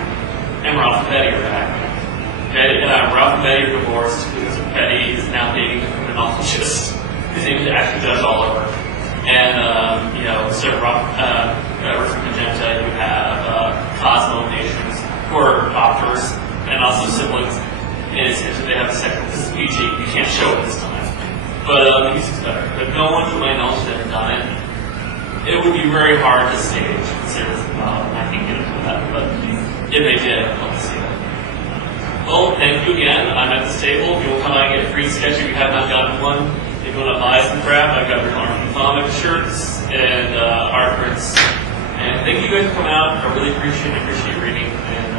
and Ralph and Betty are back. Ralph and Betty are divorced because Betty is now dating a criminologist. His name is actually Judge Oliver. And, instead of Richard Magenta, you have Cosmo Nations, who are doctors, and also siblings. And essentially they have a second. This is PG. You can't show it this time. But the music's better. But no one, to my knowledge, has ever done it. It would be very hard to stage a series about. I can't get into that, but if they did, I'd love to see that. Well, thank you again. I'm at this table. If you will come out and get a free sketch if you have not gotten one. If you want to buy some crap, I've got Army comic shirts and art prints. And thank you guys for coming out. I really appreciate your reading. And